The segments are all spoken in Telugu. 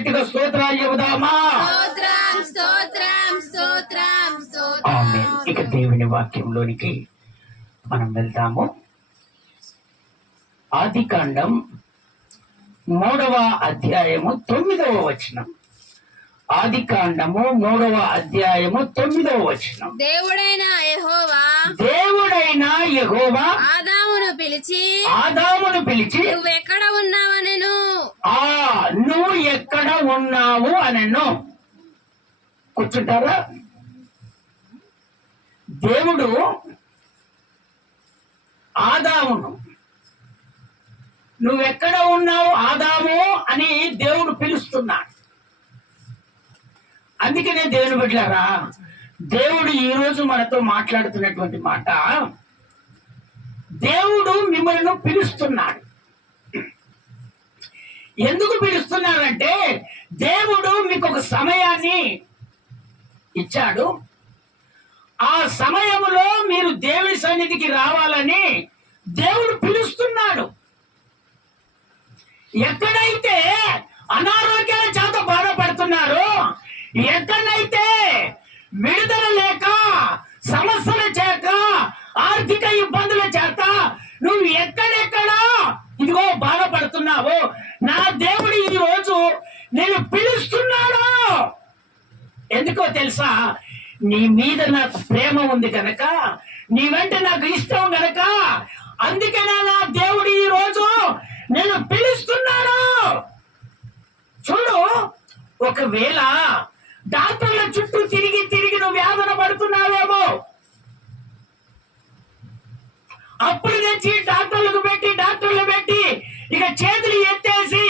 గట్టిగా స్తోత్రాలు చెబుదామా? ఆమేన్. ఇక దేవుని వాక్యంలోనికి మనం వెళ్తాము. ఆదికాండం 3వ అధ్యాయము 9వ వచనం. ఆదికాండము 3వ అధ్యాయము 9వ వచనం. దేవుడైన యెహోవా ఆదామును పిలిచి నువ్వెక్కడ ఉన్నావనెను. నువ్వు ఎక్కడ ఉన్నావు అనెను. కూర్చుంటారా? దేవుడు ఆదామును నువ్వెక్కడ ఉన్నావు ఆదాము అని దేవుడు పిలుస్తున్నాడు. అందుకనే దేవుని బిడ్డలారా, దేవుడు ఈ రోజు మనతో మాట్లాడుతున్నటువంటి మాట, దేవుడు మిమ్మల్ని పిలుస్తున్నాడు. ఎందుకు పిలుస్తున్నాడంటే దేవుడు మీకు ఒక సమయాన్ని ఇచ్చాడు. ఆ సమయంలో మీరు దేవుని సన్నిధికి రావాలని దేవుడు పిలుస్తున్నాడు. ఎక్కడైతే అనారోగ్యాల చేత బాధపడుతున్నారో, ఎక్కడైతే విడుదల లేక సమస్యల చేత ఆర్థిక ఇబ్బందుల చేత నువ్వు ఎక్కడెక్కడ ఇదిగో బాధపడుతున్నావో, నా దేవుడు ఈ రోజు నేను పిలుస్తున్నాడు. ఎందుకో తెలుసా? నీ మీద నాకు ప్రేమ ఉంది కనుక, నీ వెంట నాకు ఇష్టం కనుక, అందుకనే నా దేవుడు ఈ రోజు నేను పిలుస్తున్నాడు. చూడు, ఒకవేళ డాక్టర్ల చుట్టూ తిరిగి తిరిగి నువ్వు వేదన పడుతున్నావేమో, అప్పుడు తెచ్చి డాక్టర్లు పెట్టి ఇక చేతులు ఎత్తేసి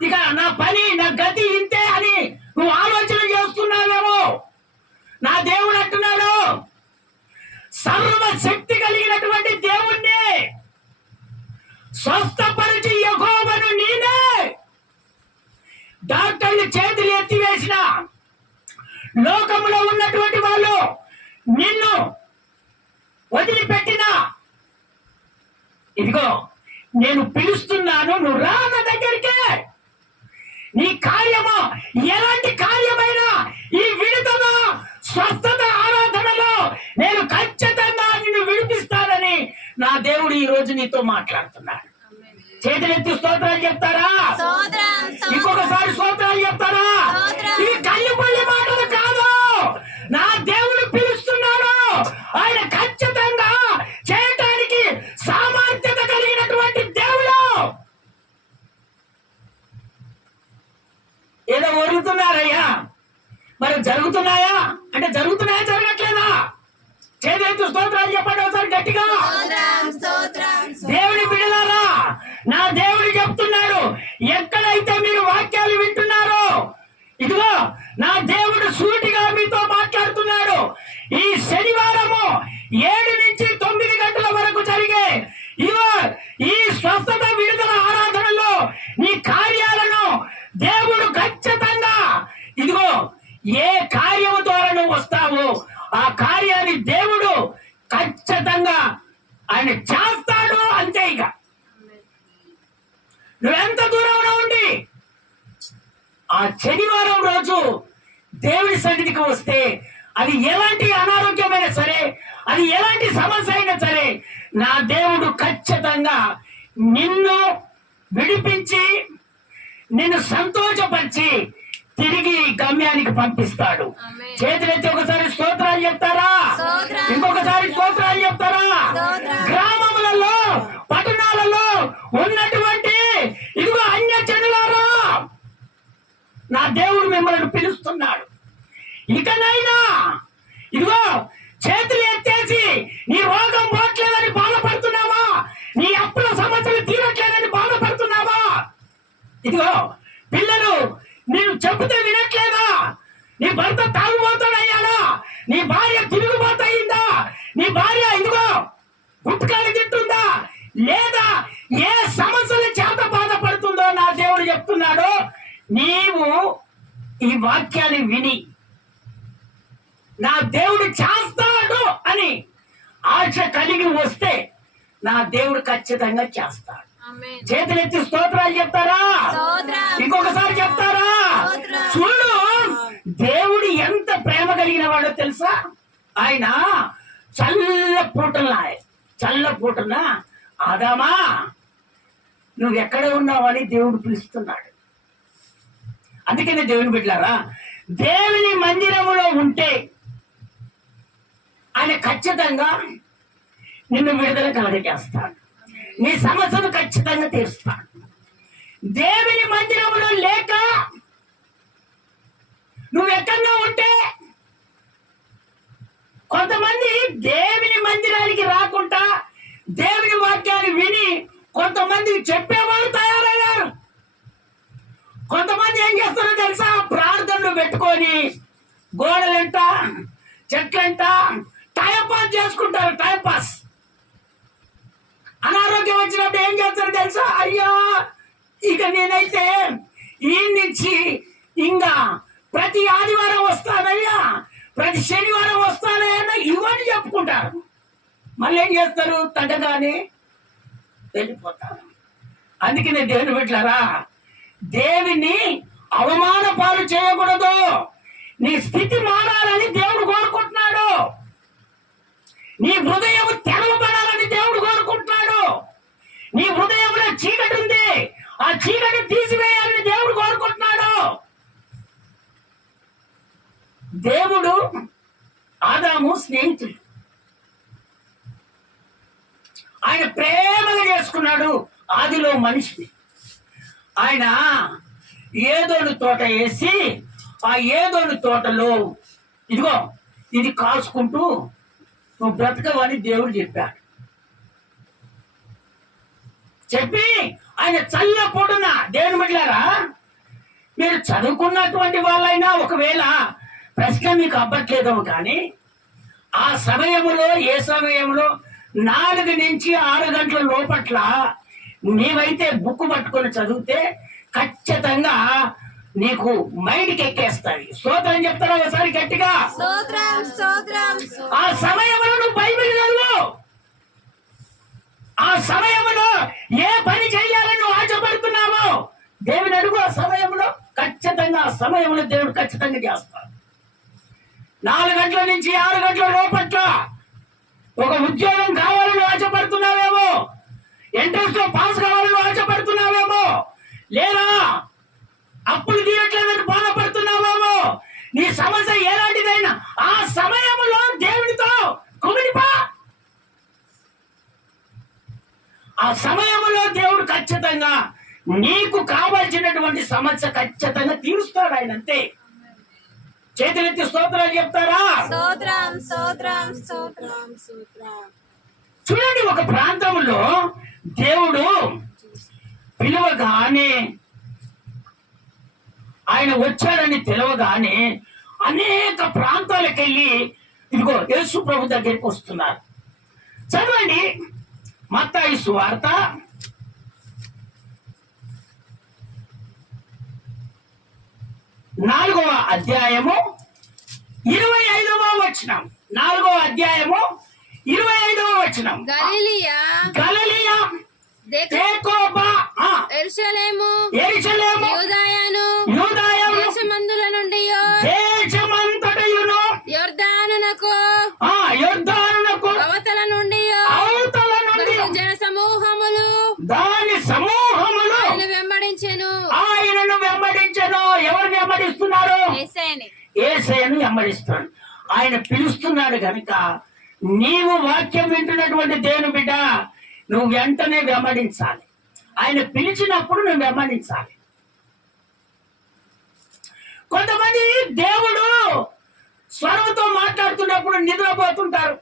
ఇక నా పని నా గతి ఇంతే అని నువ్వు ఆలోచన చేస్తున్నావేమో, నా దేవుడు అంటున్నాడు, సర్వశక్తి కలిగినటువంటి దేవుణ్ణి స్వస్థపరిచి యెహోవాను నేనే. డాక్టర్లు చేతులు ఎత్తివేసిన లోకంలో ఉన్నటువంటి వాళ్ళు నిన్ను వదిలిపెట్టినా, ఇదిగో నేను పిలుస్తున్నాను, నువ్వు రా నా దగ్గరికే. నీ కార్యము ఎలాంటి కార్యమైనా ఈ విడుదల స్వస్థత ఆరాధనలో నేను ఖచ్చితంగా నిన్ను విడిపిస్తానని నా దేవుడు ఈ రోజు నీతో మాట్లాడుతున్నాడు. చేతులెత్తి స్తోత్రాలు చెప్తారా? ఇంకొకసారి స్తోత్రాలు చెప్తారా? ఇవి కళ్ళుపల్లి మాటలు కాదు. నా దేవుడు పిలుస్తున్నాడు. ఆయన ఖచ్చితంగా చేయటానికి సామర్థ్యత కలిగినటువంటి దేవుడు. ఏదో ఒరుగుతున్నారయ్యా, మరి జరుగుతున్నాయా అంటే జరుగుతున్నాయా, జరగట్లేదా? చేతులెత్తి స్తోత్రాలు చెప్పండి ఒకసారి గట్టిగా. దేవుని బిడ్డలారా, నా దేవుడు చెప్తున్నాడు, ఎక్కడైతే మీరు వాక్యాలు వింటున్నారో, ఇదిగో నా దేవుడు సూటిగా మీతో మాట్లాడుతున్నాడు. ఈ శనివారము 7 నుంచి 9 గంటల వరకు జరిగే ఈ స్వస్థత విడుదల ఆరాధనలో నీ కార్యాలను దేవుడు ఖచ్చితంగా, ఇదిగో ఏ కార్యము ద్వారా నువ్వు వస్తావో ఆ కార్యాన్ని దేవుడు ఖచ్చితంగా ఆయన చేస్తాడు. అంతే. ఇక నువ్వెంత దూరంలో ఉండి ఆ శనివారం రోజు దేవుడి సన్నిధికి వస్తే, అది ఎలాంటి అనారోగ్యమైనా సరే, అది ఎలాంటి సమస్య అయినా సరే, నా దేవుడు ఖచ్చితంగా నిన్ను విడిపించి నిన్ను సంతోషపరిచి తిరిగి గమ్యానికి పంపిస్తాడు. చేతులెత్తి ఒకసారి స్తోత్రాలు చెప్తారా? ఇంకొకసారి స్తోత్రాలు చెప్తారా? గ్రామములలో పట్టణాలలో ఉన్నటువంటి ఇదిగో అన్య జనులారా, నా దేవుడు మిమ్మల్ని పిలుస్తున్నాడు. ఇకనైనా ఇదిగో చేతులు ఎత్తేసి నీ రోగం పోట్లేదని బాధపడుతున్నావా? నీ అప్పుల సమస్యలు తీరట్లేదని బాధపడుతున్నావా? ఇదిగో పిల్లలు నేను చెబితే వినట్లేదా? నీ భర్త తాగుబోతాడయ్యాడా? నీ భార్య తిరుగుబోతయిందా? నీ భార్య ఇదిగో గుట్కాలు తింటుందా? లేదా ఏ సమస్యల చేత బాధపడుతుందో నా దేవుడు చెప్తున్నాడు, నీవు ఈ వాక్యాన్ని విని నా దేవుడు చేస్తాడు అని ఆశ కలిగి వస్తే నా దేవుడు ఖచ్చితంగా చేస్తాడు. చేతులెత్తి స్తోత్రాలు చెప్తారా? ఆయన చల్లపూటన ఆదామా నువ్వు ఎక్కడ ఉన్నావని దేవుడు పిలుస్తున్నాడు. అందుకనే దేవుని బిడ్డలారా, దేవుని మందిరములో ఉంటే ఆయన ఖచ్చితంగా నిన్ను విడుదల కలగజేస్తాడు. నీ సమస్యను ఖచ్చితంగా తీరుస్తాడు. దేవుని మందిరములో లేక నువ్వెక్కడో ఉంటే, కొంతమంది దేవుని మందిరానికి రాకుండా దేవుని వాక్యాన్ని విని కొంతమంది చెప్పేవాళ్ళు తయారయ్యారు. కొంతమంది ఏం చేస్తారో తెలుసా? ప్రార్థనలు పెట్టుకొని గోడలంట చెట్లంట టైంపాస్ చేసుకుంటారు. టైంపాస్. అనారోగ్యం వచ్చినప్పుడు ఏం చేస్తారో తెలుసా? అయ్యా ఇక నేనైతే ఈ నుంచి ఇంకా ప్రతి ఆదివారం వస్తానయ్యా, ప్రతి శనివారం వస్తానయ్యా ఇవన్నీ చెప్పుకుంటారు. మళ్ళీ ఏం చేస్తారు? తగ్గగానే వెళ్ళిపోతారు. అందుకనే దేవుని బిడ్డలారా, దేవుని అవమాన పాలు చేయకూడదు. నీ స్థితి మారాలని దేవుడు కోరుకుంటున్నాడు. నీ హృదయం తెరవబడాలని దేవుడు కోరుకుంటున్నాడు. నీ హృదయంలో చీకటి ఉంది, ఆ చీకటి తీసివేయాలని దేవుడు కోరుకుంటున్నాడు. దేవుడు ఆదాము స్నేహితుడు. ఆయన ప్రేమగా చేసుకున్నాడు ఆదిలో మనిషిని. ఆయన ఏదోని తోట వేసి ఆ ఏదోని తోటలో ఇదిగో ఇది కాల్చుకుంటూ నువ్వు బ్రతకవని దేవుడు చెప్పాడు. చెప్పి ఆయన చల్లపూటన దేవుని బిడ్డలారా, మీరు చదువుకున్నటువంటి వాళ్ళైనా ఒకవేళ ప్రశ్న మీకు అవ్వట్లేదో కానీ ఆ సమయంలో ఏ సమయంలో 4 నుంచి 6 గంటల లోపట్ల నీవైతే బుక్ పట్టుకొని చదివితే ఖచ్చితంగా నీకు మైండ్కి ఎక్కేస్తాయి. స్తోత్రం చెప్తారా ఒకసారి గట్టిగా? ఆ సమయంలో నువ్వు బైబిల్ చదువు. ఆ సమయంలో ఏ పని చేయాలని నువ్వు ఆశపడుతున్నావో దేవుని అడుగు. ఆ సమయంలో ఖచ్చితంగా, ఆ సమయంలో దేవుడు ఖచ్చితంగా చేస్తాడు. 4 గంటల నుంచి 6 గంటల లోపట్ల ఒక ఉద్యోగం కావాలని ఆశపడుతున్నావేమో, ఎంట్రన్స్ లో పాస్ కావాలని ఆశపడుతున్నావేమో, లేదా అప్పులు తీరట్లేదని బాధపడుతున్నావేమో, నీ సమస్య ఎలాంటిదైనా ఆ సమయంలో దేవుడితో కుమిడిపా. ఆ సమయంలో దేవుడు ఖచ్చితంగా నీకు కావాల్సినటువంటి సమస్య ఖచ్చితంగా తీరుస్తాడు ఆయన. అంతే. చేతులెత్తి స్తోత్రాలు చెప్తారా? చూడండి, ఒక ప్రాంతంలో దేవుడు పిలవగానే, ఆయన వచ్చాడని తెలవగానే అనేక ప్రాంతాలకు వెళ్ళి ఇదిగో యేసు ప్రభు దగ్గరికి వస్తున్నారు. చదవండి మత్తయి సువార్త 4వ అధ్యాయము 25వ వచనం. 4వ అధ్యాయము 25వ వచనం. గలిలయ దేకోబా యెరూషలేము యూదాయను దేశమందుల నుండి దేశమంతటయును యొర్దానునకు అవతల నుండి జన సమూహములు దాని సమూహములు ఆయనను వెంబడించెను. ఎవరు వెంబడిస్తున్నారు? యేసయ్యను వెంబడిస్తున్నాడు. ఆయన పిలుస్తున్నాడు కనుక నీవు వాక్యం వింటున్నటువంటి దేవుని బిడ్డ నువ్వు వెంటనే వెంబడించాలి. ఆయన పిలిచినప్పుడు నువ్వు వెంబడించాలి. కొంతమంది దేవుడు స్వరంతో మాట్లాడుతున్నప్పుడు నిద్రపోతుంటారు.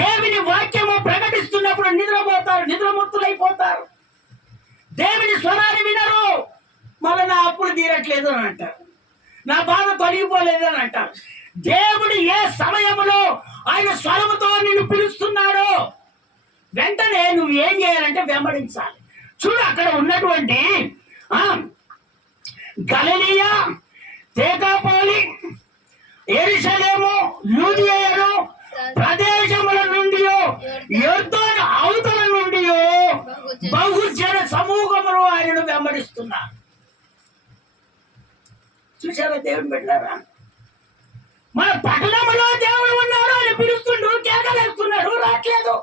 దేవుని వాక్యము ప్రకటిస్తున్నప్పుడు నిద్రపోతారు, నిద్రముక్తులైపోతారు. దేవుని స్వరాన్ని వినరు. మళ్ళీ నా అప్పులు తీరట్లేదు అని అంటారు, నా బాధ తొలగిపోలేదు అని అంటారు. దేవుడు ఏ సమయంలో ఆయన స్వరముతో నిన్ను పిలుస్తున్నాడో వెంటనే నువ్వు ఏం చేయాలంటే వెంబడించాలి. చూడు, అక్కడ ఉన్నటువంటి గలిలయ, దేకాపోలి, యెరూషలేము, యూదయను ప్రదేశముల నుండి, యొర్దాను అవతల నుండి బహుజన సమూహములు ఆయనను వెంబడిస్తున్నారు. చూసారా దేవుని బిడ్డలారా? మన పట్టణంలో దేవుడు ఉన్నారు అని రావట్లేదు.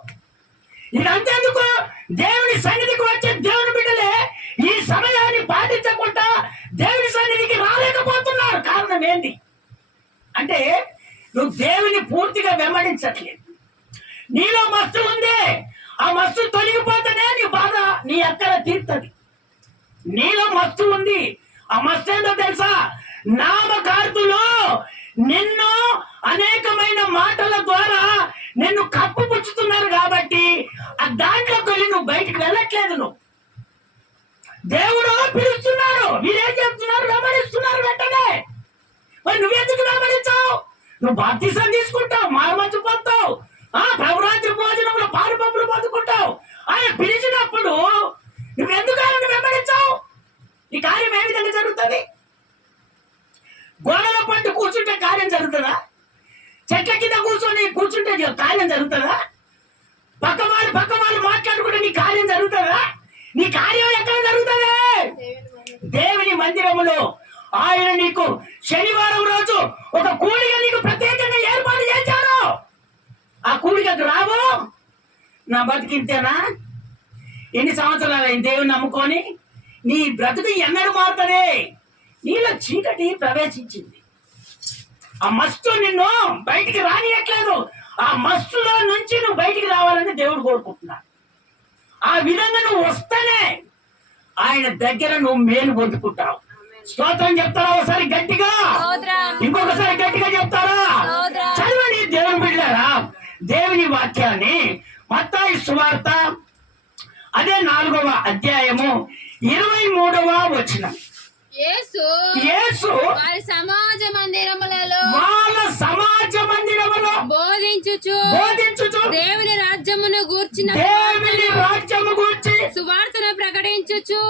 ఇదంతెందుకు? దేవుని సన్నిధికి వచ్చే దేవుని బిడ్డలే ఈ సమయాన్ని పాటించకుండా దేవుని సన్నిధికి రాలేకపోతున్నారు. కారణం ఏంటి అంటే నువ్వు దేవుని పూర్తిగా వెంబడించట్లేదు. నీలో మస్తు ఉంది, ఆ మస్తు తొలగిపోతేనే నీ బాధ నీ అక్కర తీరుతుంది. నీలో మస్తు ఉంది, ఆ మస్తు ఏంటో తెలుసా? నామకార్థులు నిన్ను అనేకమైన మాటల ద్వారా నిన్ను కప్పు పుచ్చుతున్నారు కాబట్టి ఆ దాంట్లోకి వెళ్ళి నువ్వు బయటికి వెళ్ళట్లేదు. నువ్వు దేవుడు పిలుస్తున్నాడు, మీరేం చేస్తున్నారు? వెంబడిస్తున్నారు వెంటనే. మరి నువ్వెందుకు వెంబడించావు? నువ్వు బాప్తిసం తీసుకుంటావు, మారుమంచు పొందుతావు, ప్రభురాత్రి భోజనంలో పాలు పప్పులు పొందుకుంటావు. ఆయన పిలిచినప్పుడు నువ్వెందుకు ఆయన వెంబడించావు? ఈ కార్యం ఏ విధంగా జరుగుతుంది? గోడల పట్టు కూర్చుంటే కార్యం జరుగుతుందా? చెట్ల కింద కూర్చుంటే కార్యం జరుగుతుందా? పక్క వాళ్ళు మాట్లాడుకుంటే నీ కార్యం జరుగుతుందా? నీ కార్యం ఎక్కడ జరుగుతుంది? దేవుని మందిరములో ఆయన నీకు శనివారం రోజు ఒక కూడిక నీకు ప్రత్యేకంగా ఏర్పాటు చేశాడు. ఆ కూడికకు రావు. నా బతికింతేనా? ఎన్ని సంవత్సరాలు అయింది దేవుని నమ్ముకొని? నీ బ్రతుకు ఎన్నడూ మారుతుంది? నీలో చీకటి ప్రవేశించింది. ఆ మస్తు నిన్ను బయటికి రానియట్లేదు. ఆ మస్తులో నుంచి నువ్వు బయటికి రావాలని దేవుడు కోరుకుంటున్నాడు. ఆ విధంగా నువ్వు వస్తేనే ఆయన దగ్గర నువ్వు మేలు పొందుకుంటావు. స్తోత్రం చెప్తారా ఒకసారి గట్టిగా? ఇంకొకసారి గట్టిగా చెప్తారా? చదవండి దేవుని బిడ్డలారా దేవుని వాక్యాన్ని. మత్తయి సువార్త అదే 4వ అధ్యాయము 23వ వచనం. యేసు వాళ్ళ సమాజ మందిరములో బోధించుచు దేవుని రాజ్యమును గూర్చి సువార్తను ప్రకటించుచు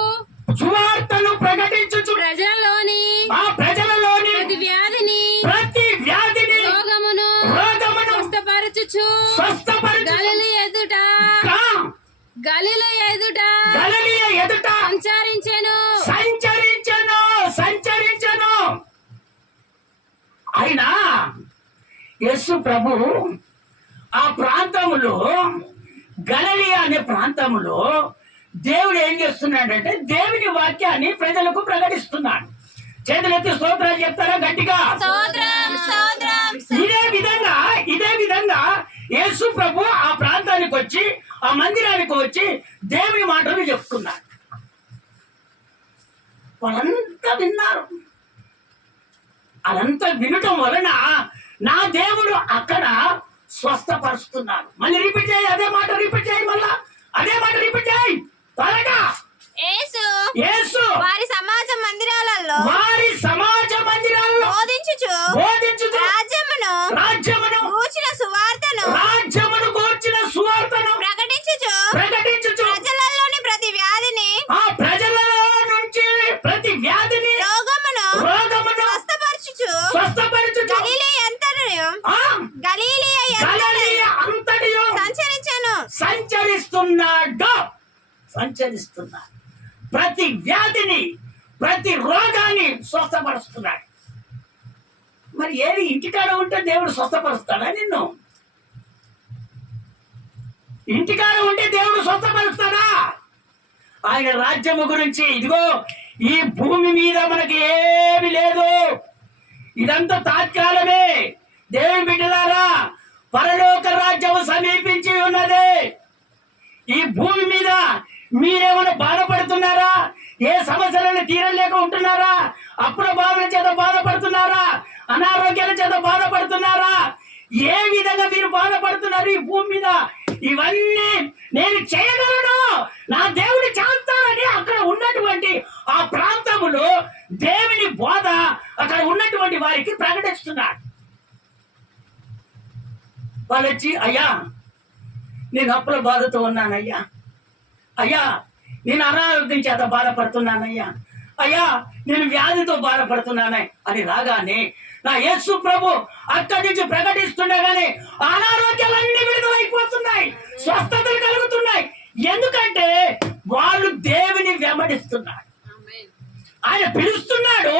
ప్రజలలోని ప్రతి వ్యాధిని రోగమును స్వస్థపరచుచు గలిలయ ఎదుట సంచరించెను. అయినా యేసు ప్రభు ఆ ప్రాంతములో గలిలయ అనే ప్రాంతములో దేవుడు ఏం చేస్తున్నాడంటే దేవుని వాక్యాన్ని ప్రజలకు ప్రకటిస్తున్నాడు. చేతులెత్తి స్తోత్రాలు చెప్తారా గట్టిగా? ఇదే విధంగా యేసు ప్రభు ఆ ప్రాంతానికి వచ్చి ఆ మందిరానికి వచ్చి దేవుని మాటలు చెప్తున్నాడు. వాళ్ళంతా విన్నారు. అదంతా వినటం వలన నా దేవుడు అక్కడ స్వస్థపరుస్తున్నాడు. మళ్ళీ రిపీట్ చేయి, అదే మాట రిపీట్ చేయి, మళ్ళా అదే మాట రిపీట్ చేయి త్వరగా. యేసు వారి సమాజ మందిరాలలో బోధించుచు రాజ్యమును గూర్చిన సువార్తను ప్రకటించుచు ప్రజలలోని ప్రతి వ్యాధిని రోగమును స్వస్థపరచుచు గలిలయ అంతటయు సంచరిస్తున్నాడు. ప్రతి వ్యాధిని ప్రతి రోగాన్ని స్వస్థపరుస్తున్నాడు. మరి ఏది ఇంటికాడ ఉంటే దేవుడు స్వస్థపరుస్తాడా నిన్ను? ఇంటికాడ ఉంటే దేవుడు స్వస్థపరుస్తాడా? ఆయన రాజ్యము గురించి ఇదిగో ఈ భూమి మీద మనకి ఏమి లేదు, ఇదంతా తాత్కాలమే. దేవుని బిడ్డలారా పరలోక రాజ్యము సమీపించి ఉన్నది. ఈ భూమి మీద మీరేమైనా బాధపడుతున్నారా? ఏ సమస్యలను తీరలేక ఉంటున్నారా? అప్పుల బాధల చేత బాధపడుతున్నారా? అనారోగ్యాల చేత బాధపడుతున్నారా? ఏ విధంగా మీరు బాధపడుతున్నారు? ఈ భూమి మీద ఇవన్నీ నేను చేయగలను, నా దేవుడు చేస్తానని అక్కడ ఉన్నటువంటి ఆ ప్రాంతములో దేవుని బోధ అక్కడ ఉన్నటువంటి వారికి ప్రకటిస్తున్నాడు. వాళ్ళు వచ్చి అయ్యా నేను అప్పుల బాధతో ఉన్నానయ్యా, అయ్యా నేను అనారోగ్యం చేత బాధపడుతున్నానయ్యా, అయ్యా నేను వ్యాధితో బాధపడుతున్నానే అని రాగానే నా యేసు ప్రభు అక్కడి నుంచి ప్రకటిస్తుండగానే అనారోగ్యాలన్నీ విడుదలైపోతున్నాయి, స్వస్థతలు కలుగుతున్నాయి. ఎందుకంటే వాళ్ళు దేవుని వెంబడిస్తున్నారు. ఆయన పిలుస్తున్నాడు,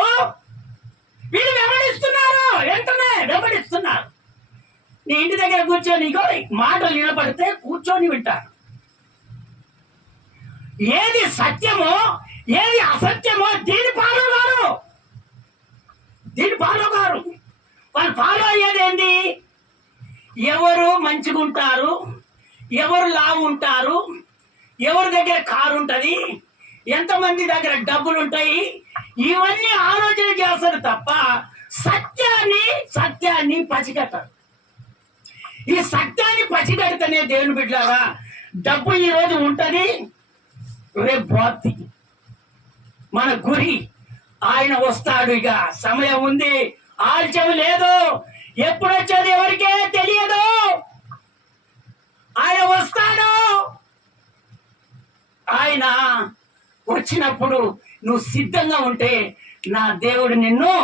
వీళ్ళు వెంబడిస్తున్నారు, వెంటనే వెంబడిస్తున్నారు. నీ ఇంటి దగ్గర కూర్చొని ఇగో మాటలు నిలబడితే కూర్చొని వింటారు. ఏది సత్యమో ఏది అసత్యమో దీని ఫాలో గారు వాళ్ళు ఫాలో అయ్యేదేంటి? ఎవరు మంచిగా ఉంటారు, ఎవరు లావు ఉంటారు, ఎవరి దగ్గర కారు ఉంటుంది, ఎంతమంది దగ్గర డబ్బులు ఉంటాయి, ఇవన్నీ ఆలోచన చేస్తారు తప్ప సత్యాన్ని పసిగట్టారు. ఈ సత్యాన్ని పసిగడితేనే దేవుని బిడ్డలారా డబ్బు ఈ రోజు ఉంటది, రేపు పోద్ది. మన గురి ఆయన వస్తాడు. ఇక సమయం ఉంది, ఆలస్యం లేదు. ఎప్పుడు వచ్చేది ఎవరికే తెలియదు. ఆయన వస్తాడు. ఆయన వచ్చినప్పుడు నువ్వు సిద్ధంగా ఉంటే నా దేవుడు నిన్ను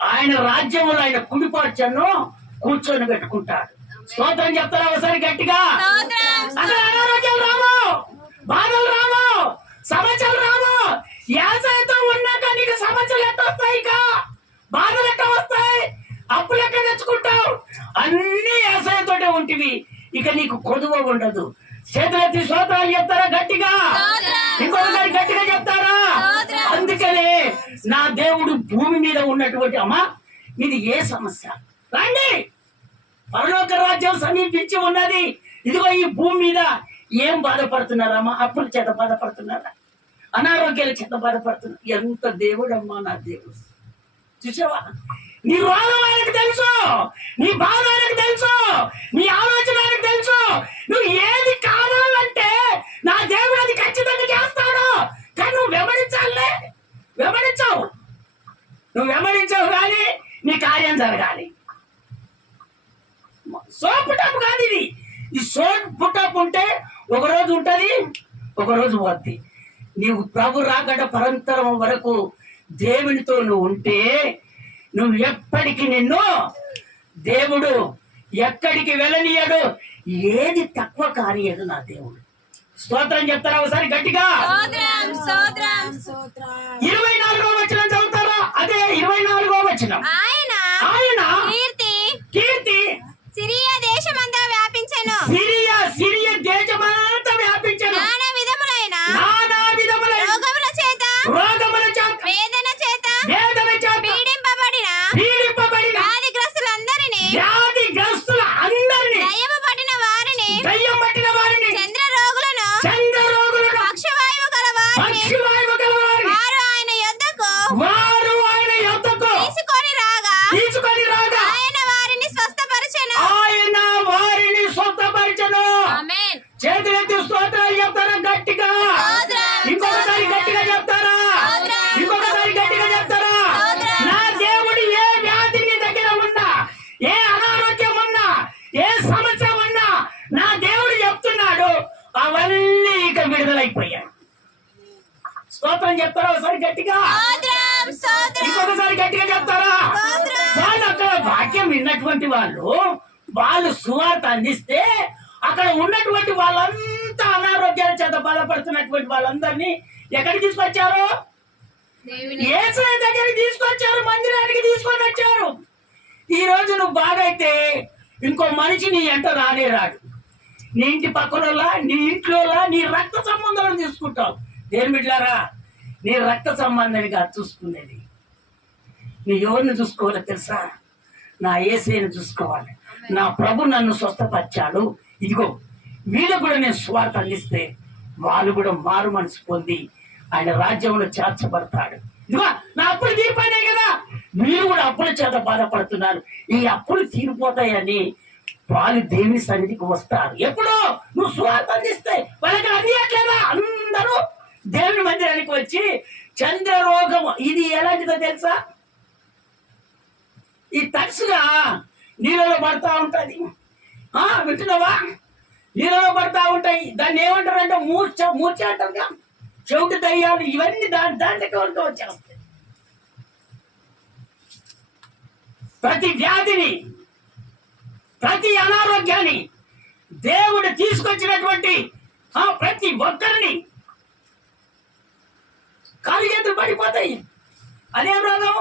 ఆయన రాజ్యంలో ఆయన కుడిపరచను కూర్చొని పెట్టుకుంటాడు. స్తోత్రం చెప్తారా ఒకసారి గట్టిగా? అసలు అనారోగ్యాలు రావు, బాధలు రావు, సమస్యలు రావు. యాసైతో ఉన్నాక నీకు సమస్యలు ఎట్ట వస్తాయి? ఇక బాధలు ఎట్ట వస్తాయి? అప్పులు ఎట్ట తెచ్చుకుంటావు? అన్ని యాసైతోటే ఉంటివి. ఇక నీకు కొదువ ఉండదు. చేతులెత్తి స్తోత్రాలు చెప్తారా గట్టిగా? ఇంకొకసారి గట్టిగా చెప్తారా? అందుకనే నా దేవుడు భూమి మీద ఉన్నటువంటి అమ్మా ఇది ఏ సమస్య రండి, పరలోక రాజ్యం సమీపించి ఉన్నది. ఇదిగో ఈ భూమి మీద ఏం బాధపడుతున్నారమ్మా? అప్పుల చేత బాధపడుతున్నారా? అనారోగ్యాల చేత బాధపడుతున్నారు. ఎంత దేవుడమ్మా నా దేవుడు. చూసావా? నీ రోగం ఆయనకు తెలుసు, నీ బాధ ఆయనకు తెలుసు, నీ ఆలోచన ఆయనకు తెలుసు. నువ్వు ఏది కావాలంటే నా దేవుడు అది ఖచ్చితంగా చేస్తాడు. కానీ నువ్వు వెంబడించాలే, వెంబడించావు. నువ్వు వెంబడించావు కానీ నీ కార్యం జరగాలి. సోపుటప్పు కాదు ఇది. ఈ సోపుటప్పు ఉంటే ఒకరోజు ఉంటది, ఒకరోజు పోద్ది. నీవు ప్రభు రాకడ పరంతరం వరకు దేవునితో నువ్వు ఉంటే నువ్వు ఎప్పటికీ నిన్ను దేవుడు ఎక్కడికి వెళ్ళనీయడు. ఏది తక్కువ కానియడు నా దేవుడు. స్తోత్రం చెప్తారా ఒకసారి గట్టిగా? 24వ వచనం చదువుతారా? అదే 24వ వచనం. ఆయన కీర్తి సిరియా దేశమంతా వ్యాపించెను. సిరియా దేశమంతా వ్యాపించెను. నానా విధములైన రోగముల చేత వేదన చేత పీడింపబడిన వ్యాధిగ్రస్తులందరినీ దయ్యం పట్టిన వారిని చంద్ర రోగులను పక్షవాయువు గల వారిని వారు ఆయన యొద్దకు తీసుకొని రాగా ఆయన వారిని స్వస్థపరచెను. ఆమేన్. చేతులెత్తి స్తోత్రాలు చెప్తారా గట్టిగా? ఇంకొకసారి గట్టిగా చెప్తారా? ఇంకొకసారి గట్టిగా చెప్తారా? నా దేవుడు ఏ వ్యాధి నీ దగ్గర ఉన్నా, ఏ అనారోగ్యం ఉన్నా, ఏ సమస్య ఉన్నా నా దేవుడు చెప్తున్నాడు అవన్నీ ఇక విడుదలైపోయాయి. స్తోత్రం చెప్తారా ఒకసారి గట్టిగా? ఇంకొకసారి గట్టిగా చెప్తారా? వాళ్ళు అక్కడ వాక్యం విన్నటువంటి వాళ్ళు సువార్త అందిస్తే అక్కడ ఉన్నటువంటి వాళ్ళంతా అనారోగ్యాల చేత బాధపడుతున్నటువంటి వాళ్ళందరినీ ఎక్కడికి తీసుకొచ్చారు? యేసయ్య దగ్గరికి తీసుకొచ్చారు, మందిరానికి తీసుకొని వచ్చారు. ఈ రోజు నువ్వు బాగైతే ఇంకో మనిషి నీ ఎంట రానే రాడు. నీ ఇంటి పక్కనోళ్ళ, నీ ఇంట్లోలా, నీ రక్త సంబంధాలను తీసుకుంటావు. దేని బిడ్డలారా, నీ రక్త సంబంధానిగా చూసుకునేది. నీ ఎవరిని చూసుకోవాలో తెలుసా? నా యేసయ్యను చూసుకోవాలి. నా ప్రభు నన్ను స్వస్థపరిచాడు. ఇదిగో వీళ్ళకు కూడా నేను సువార్త అందిస్తే వాళ్ళు కూడా మారు మనసు పొంది ఆయన రాజ్యంలో చేర్చబడతాడు. ఇదిగో నా అప్పులు తీరిపోయినాయి కదా, మీరు కూడా అప్పుల చేత బాధపడుతున్నారు. ఈ అప్పులు తీరిపోతాయని వాళ్ళు దేవుని సన్నిధికి వస్తారు. ఎప్పుడు నువ్వు సువార్త అందిస్తే వాళ్ళకి అందియట్లేదా? అందరూ దేవుని మందిరానికి వచ్చి చంద్రరోగం ఇది ఎలాంటిదో తెలుసా? ఈ తరచుగా నీళ్ళలో పడతా ఉంటది. వింటున్నావా? నీళ్ళలో పడతా ఉంటాయి. దాన్ని ఏమంటారు అంటే మూర్ఛ అంటారు. చెవిటి దయ్యాలు ఇవన్నీ దాంట్లోకి వచ్చేస్తాయి. ప్రతి వ్యాధిని, ప్రతి అనారోగ్యాన్ని దేవుడు తీసుకొచ్చినటువంటి ప్రతి ఒక్కరిని కాలు చేతులు పడిపోతాయి. అదేం రోగం?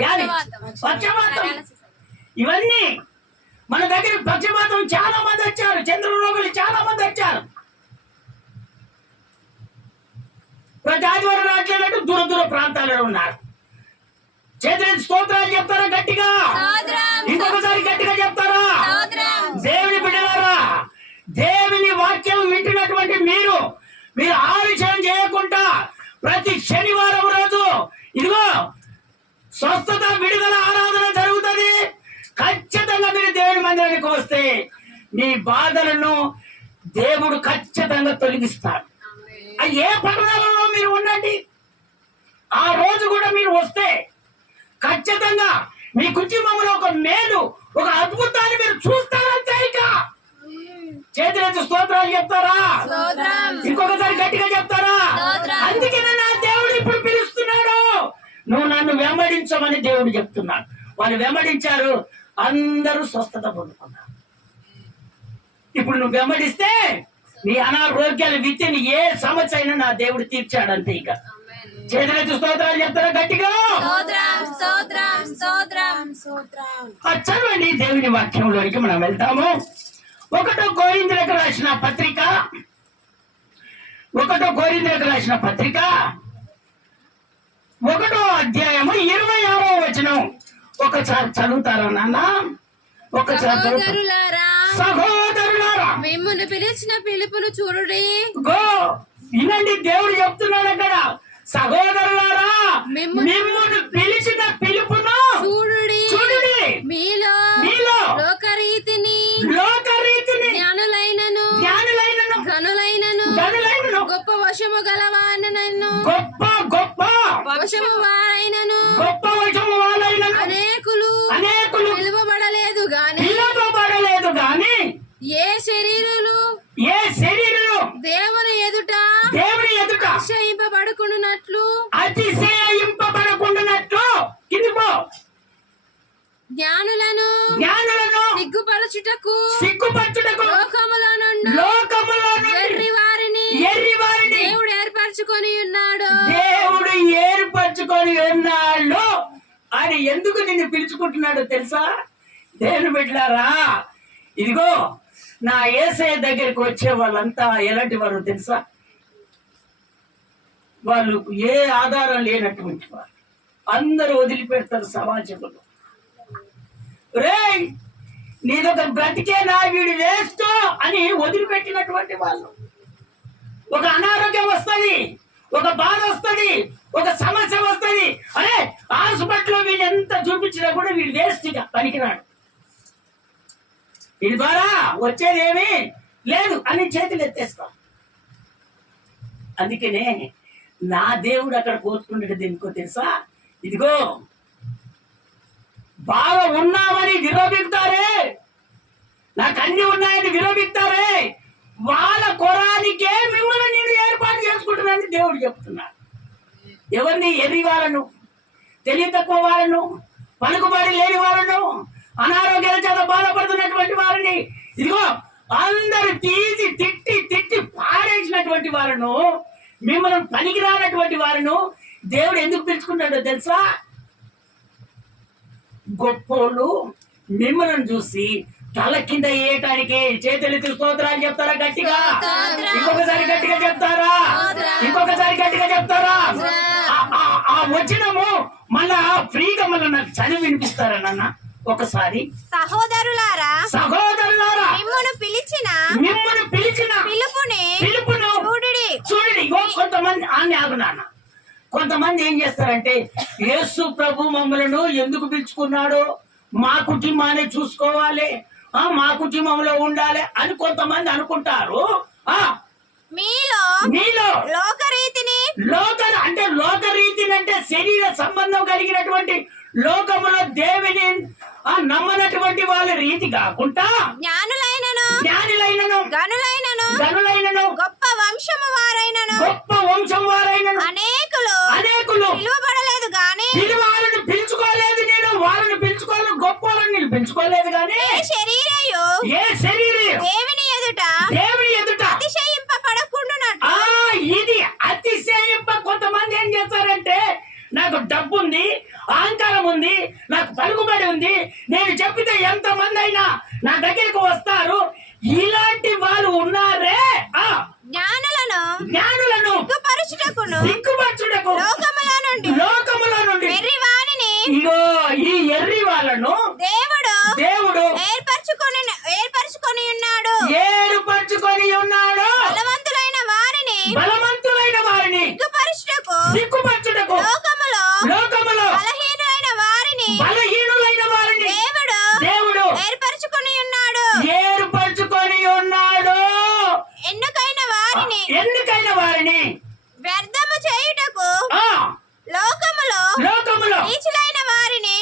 వ్యాధి, పక్షవాతం, ఇవన్నీ మన దగ్గర పక్షపాతం చాలా మంది వచ్చారు, చంద్ర రోగులు చాలా మంది వచ్చారు. ప్రతి ఆదివారం రావట్లేదంటే దూర దూర ప్రాంతాలలో ఉన్నారు. చేతులెత్తి స్తోత్రాలు చెప్తారా గట్టిగా? ఇంకొకసారి గట్టిగా చెప్తారా? దేవుని బిడ్డలారా, దేవుని వాక్యం వింటున్నటువంటి మీరు ఆలోచన చేయకుండా ప్రతి శనివారం రోజు ఇదిగో స్వస్థత విడుదల ఆరాధన జరుగుతుంది. ఖచ్చితంగా మీరు దేవుని మందిరానికి వస్తే మీ బాధలను దేవుడు ఖచ్చితంగా తొలగిస్తాడు. ఏ పట్టణాలలో మీరు ఉండండి, ఆ రోజు కూడా మీరు వస్తే ఖచ్చితంగా మీ కుటుంబంలో ఒక మేలు, ఒక అద్భుతాన్ని మీరు చూస్తారంతే. ఇక చేతులెత్తి స్తోత్రాలు చెప్తారా? ఇంకొకసారి గట్టిగా చెప్తారా? అందుకే నా దేవుడు ఇప్పుడు పిలుస్తున్నాడు, నువ్వు నన్ను వెంబడించమని దేవుడు చెప్తున్నాడు. వాళ్ళు వెంబడించారు, అందరూ స్వస్థత పొందుకున్నారు. ఇప్పుడు నువ్వు వెంబడిస్తే నీ అనారోగ్యాలు విత్తిని ఏ సమస్య అయినా నా దేవుడు తీర్చాడంతే. ఇక చేతులెత్తి స్తోత్రాలు చెప్తారా గట్టిగా? చదవండి దేవుని వాక్యంలోనికి మనం వెళ్తాము. 1 కొరింథీయులకు రాసిన పత్రిక 1వ అధ్యాయము 26వ వచనం ఒకసారి చదువుతారా నాన్న? ఒకసారి సహోదరులారా, మిమ్మును పిలిచిన పిలుపును చూడుడి. గో వినండి, దేవుడు చెప్తున్నాడు అక్కడ, సహోదరులారా మిమ్మును పిలిచిన పిలుపును చూడుడి. మీలో లోకరీతిని జ్ఞానులైనను గనులైనను గొప్ప వశము గలవానను వశము వారైనను అనేకులు పిలువబడలేదు గాని ఏ శరీరులు దేవుని ఎదుట అతిశయింపబడుకున్నట్లు కిందిపో జ్ఞానులను సిగ్గుపరచుటకు లోకములో నుండి ఎర్రి వారిని దేవుడు ఏర్పరచుకొని ఉన్నాడు అని ఎందుకు నిన్ను పిలుచుకుంటున్నాడో తెలుసా? దేవుని బిడ్డలారా, ఇదిగో నా యేసయ్య దగ్గరికి వచ్చే వాళ్ళంతా ఎలాంటి వారు తెలుసా? వాళ్ళు ఏ ఆధారం లేనటువంటి వారు, అందరూ వదిలిపెడతారు సమాజంలో. రేయ్ నీదొక బ్రతికే నా వీడు వేస్ట్ అని వదిలిపెట్టినటువంటి వాళ్ళు. ఒక అనారోగ్యం వస్తుంది, ఒక బాధ వస్తుంది, ఒక సమస్య వస్తుంది, అరే హాస్పిటల్లో వీడు ఎంత చూపించినా కూడా వీడు వేస్ట్, ఇక పనికిరాడు, వీడి ద్వారా వచ్చేది ఏమీ లేదు అని చేతులు ఎత్తేస్తాం. అందుకనే నా దేవుడు అక్కడ కోరుకున్నది ఎందుకో తెలుసా? ఇదిగో బాగా ఉన్నామని విరోధిస్తారే, నాకు అన్ని ఉన్నాయని విరోధిస్తారే, వాళ్ళ కొరానికే మిమ్మల్ని నేను ఏర్పాటు చేసుకుంటున్నానని దేవుడు చెప్తున్నాడు. ఎవరిని? ఎర్రి వాళ్ళను, తెలివి తక్కువ వాళ్ళను, పలుకుబడి లేని వాళ్ళను, అనారోగ్యాల చేత బాధపడుతున్నటువంటి వారిని, ఇదిగో అందరు తీసి తిట్టి పాడేసినటువంటి వారిను, మిమ్మల్ని పనికిరానటువంటి వారిను దేవుడు ఎందుకు పిలుచుకున్నాడో తెలుసా? గొప్పోళ్ళు మిమ్మల్ని చూసి తల కింద వేయటానికి. చేతులెత్తి స్తోత్రాలు చెప్తారా గట్టిగా? ఇంకొకసారి గట్టిగా చెప్తారా? ఆ వచనము మళ్ళా ఫ్రీగా మళ్ళీ నాకు చదివి వినిపిస్తారా నాన్న ఒకసారి? సహోదరులారా మిమ్మును పిలిచిన పిలుపును చూడండి. కొంతమంది ఆగు నాన్న, కొంతమంది ఏం చేస్తారంటే యేసు ప్రభు మమ్మలను ఎందుకు పిలుచుకున్నాడో, మా కుటుంబాన్ని చూసుకోవాలి, మా కుటుంబంలో ఉండాలి అని కొంతమంది అనుకుంటారు. మీలో లోకరీతిని అంటే శరీర సంబంధం కలిగినటువంటి లోకములో దేవుని నమ్మనటువంటి వాళ్ళ రీతి కాకుండా జ్ఞానులైనను గొప్ప వంశము వారైనను అనేకులు పిలువబడలేదు గాని, వాళ్ళని పిలుచుకోలేదు, నేను వాళ్ళని పిలుచుకోలేదు, గొప్ప వాళ్ళని నేను పిలుచుకోలేదు గాని ఏ శరీరం దేవుని ఎదుట అతిశయింపబడకుండునట్లు. ఇది అతిశయింప. కొంతమంది ఏం చేస్తారంటే నాకు డబ్బు ఉంది, అహంకారం ఉంది, నాకు పలుకుబడి ఉంది, నేను చెప్పితే ఎంతమంది అయినా నా దగ్గరకు వస్తారు. ఇలాంటి వాళ్ళు ఉన్నారే ఆ జ్ఞానులను సిగ్గుపరచుటకు లోకములో నుండి ఇగో ఈ ఎర్రి వాళ్ళను దేవుడు ఏర్పరచుకొని ఉన్నాడు. బలవంతులైన వారిని సిగ్గుపరచుటకు లోకములో బలహీనులైన వారిని దేవుడు ఏర్పరచుకొని ఉన్నాడు. ఎన్నికైన వారిని వ్యర్థము చేయుటకు ఆ లోకములో నీచులైన వారిని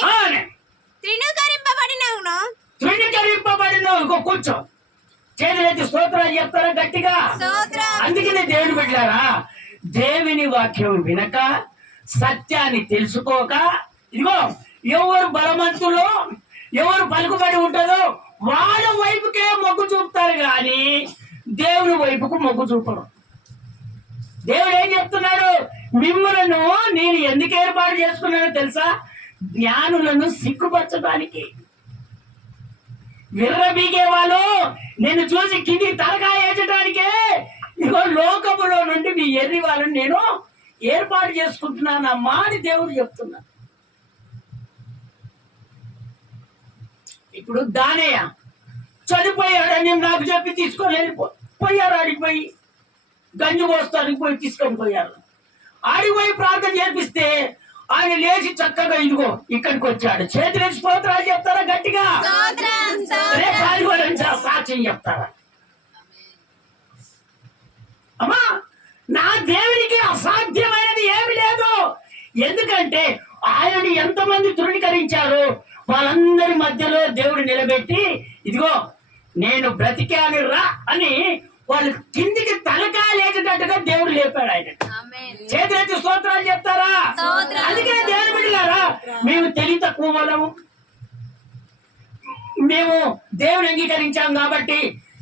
తృణీకరింపబడిన కూర్చో. చేతులెత్తి స్తోత్రాలు చెప్తారా గట్టిగా? అందుకనే దేవుని బిడ్డలారా, దేవుని వాక్యం వినక సత్యాన్ని తెలుసుకోక ఇదిగో ఎవరు బలవంతులో ఎవరు పలుకుబడి ఉంటుందో వాళ్ళ వైపుకే మొగ్గు చూపుతారు కానీ దేవుని వైపుకు మొగ్గు చూపరు. దేవుడు ఏం చెప్తున్నాడు? మిమ్మలను నేను ఎందుకు ఏర్పాటు చేసుకున్నానో తెలుసా? జ్ఞానులను సిగ్గుపరచడానికి. విర్రబీగే వాళ్ళు నేను చూసి కింది తలకాయ వేయటానికే ఇదిగో లోకములో నుండి మీ ఎర్రి వాళ్ళని నేను ఏర్పాటు చేసుకుంటున్నానమ్మా అని దేవుడు చెప్తున్నా. ఇప్పుడు దానయ్య చనిపోయాడని నాకు చెప్పి తీసుకొని వెళ్ళిపోయారు. ఆడిపోయి గంజు పోస్తానికి పోయి తీసుకొని పోయారు. ఆడిపోయి ప్రార్థన చేపిస్తే ఆయన లేచి చక్కగా ఇదిగో ఇక్కడికి వచ్చాడు. చేతులేసి స్తోత్రాలు చెప్తారా గట్టిగా? సాక్ష్యం చెప్తారా? అమ్మా, నా దేవునికి అసాధ్యమైనది ఏమి లేదు. ఎందుకంటే ఆయనని ఎంతమంది తృణీకరించారు వాళ్ళందరి మధ్యలో దేవుడు నిలబెట్టి ఇదిగో నేను బ్రతికాను రా అని వాళ్ళు కిందికి తలకాయ లేచేటట్టుగా దేవుడు లేపాడు. ఆయన చేతులెత్తి స్తోత్రాలు చెప్తారా? అందుకే దేవుని బిడ్డలారా, మేము తెలివి తక్కువ వాళ్ళము, మేము దేవుని అంగీకరించాం కాబట్టి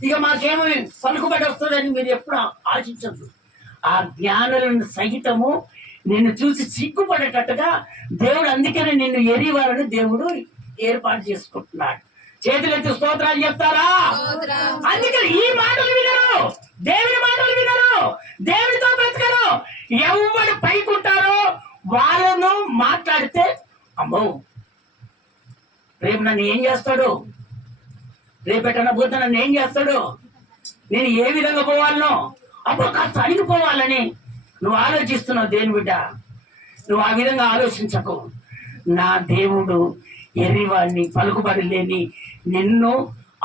ఇక మాకేమో పలుకుబడి వస్తుందని మీరు ఎప్పుడు ఆశించద్దు. ఆ జ్ఞానులను సహితము నిన్ను చూసి సిగ్గుపడేటట్టుగా దేవుడు అందుకనే నిన్ను ఎరివారని దేవుడు ఏర్పాటు చేసుకుంటున్నాడు. చేతులెత్తి స్తోత్రాలు చెప్తారా? అందుకని ఈ మాటలు వినరు, దేవుని మాటలు వినరు, దేవునితో బ్రతకరు. ఎవరు పైకుంటారో వాళ్ళను మాట్లాడితే అమ్మో రేపు నన్ను ఏం చేస్తాడు, రేపెట్టన పోతే నన్ను ఏం చేస్తాడు, నేను ఏ విధంగా పోవాలనో అప్పుడు కాస్త అణిగిపోవాలని నువ్వు ఆలోచిస్తున్నావు. దేవుని బిడ్డ, నువ్వు ఆ విధంగా ఆలోచించకు. నా దేవుడు ఎర్రివాడిని పలుకుబడి లేని నిన్ను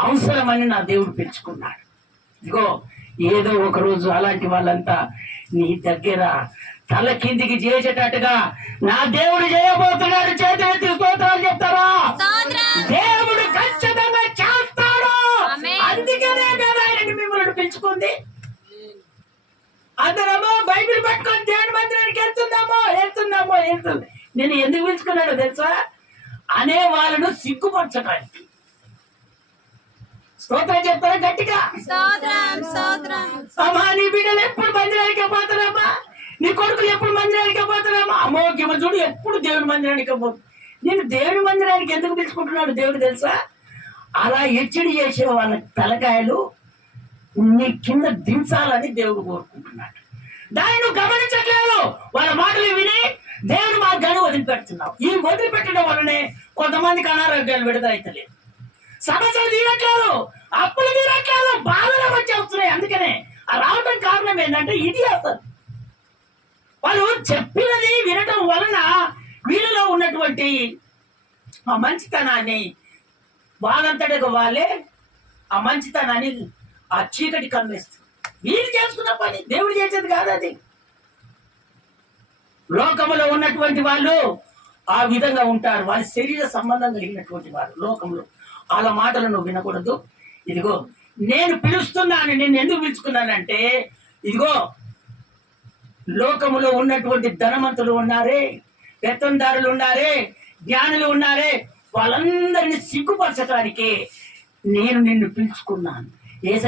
అవసరమని నా దేవుడు పెంచుకున్నాడు. ఇదిగో ఏదో ఒక రోజు అలాంటి వాళ్ళంతా నీ దగ్గర తల కిందికి చేసేటట్టుగా నా దేవుడు చేయబోతున్నాడు. చేతులెత్తి స్తోత్రాలు చెప్తారా? దేవుడు ఖచ్చితంగా చేస్తాడు. అందుకనే కదా ఆయన మిమ్మల్ని పెంచుకుంది. అందరమో బైబిల్ పట్టుకొని దేవుని మందిరానికి వెళ్తుంది. నేను ఎందుకు పిలుచుకున్నాడో తెలుసా? అనే వాళ్ళను సిగ్గుపరచడానికి. స్తోత్రం చెప్తారా గట్టిగా? అమ్మా, నీ బిడ్డలు ఎప్పుడు మందిరానికి పోతారమ్మా, నీ కొడుకులు ఎప్పుడు మందిరానికి పోతారమ్మా. అమ్మోగ్యమ చూడు ఎప్పుడు దేవుని మందిరానికి పోతుంది. నేను దేవుని మందిరానికి ఎందుకు పిలుచుకుంటున్నాడు దేవుడు తెలుసా? అలా హెచ్చడి చేసే వాళ్ళ తలకాయలు నీ కింద దించాలని దేవుడు కోరుకుంటున్నాడు. దాన్ని నువ్వు గమనించట్లేదు. వాళ్ళ మాటలు విని దేవుడు మార్గాన్ని వదిలిపెడుతున్నావు. ఈ వదిలిపెట్టడం వల్లనే కొంతమందికి అనారోగ్యాలు విడుదలైతలేదు, సమస్యలు తీరట్లేదు, అప్పులు తీరట్లేదు, బాధలు వచ్చి వస్తున్నాయి. అందుకనే ఆ రావడం కారణం ఏంటంటే ఇది అసలు వాళ్ళు చెప్పినది వినటం వలన వీళ్ళలో ఉన్నటువంటి ఆ మంచితనాన్ని వాళ్ళంతటిగా వాళ్ళే ఆ మంచితనాన్ని ఆ చీకటి కమ్మేస్తుంది. వీళ్ళు చేసుకున్న పని దేవుడు చేసేది కాదు. అది లోకములో ఉన్నటువంటి వాళ్ళు ఆ విధంగా ఉంటారు. వాళ్ళ శరీర సంబంధం కలిగినటువంటి వారు లోకంలో. వాళ్ళ మాటలను వినకూడదు. ఇదిగో నేను పిలుస్తున్నాను. నేను ఎందుకు పిలుచుకున్నానంటే ఇదిగో లోకములో ఉన్నటువంటి ధనవంతులు ఉన్నారే, పెత్తందారులు ఉన్నారే, జ్ఞానులు ఉన్నారే, వాళ్ళందరినీ సిగ్గుపరచడానికి నేను నిన్ను పిలుచుకున్నాను.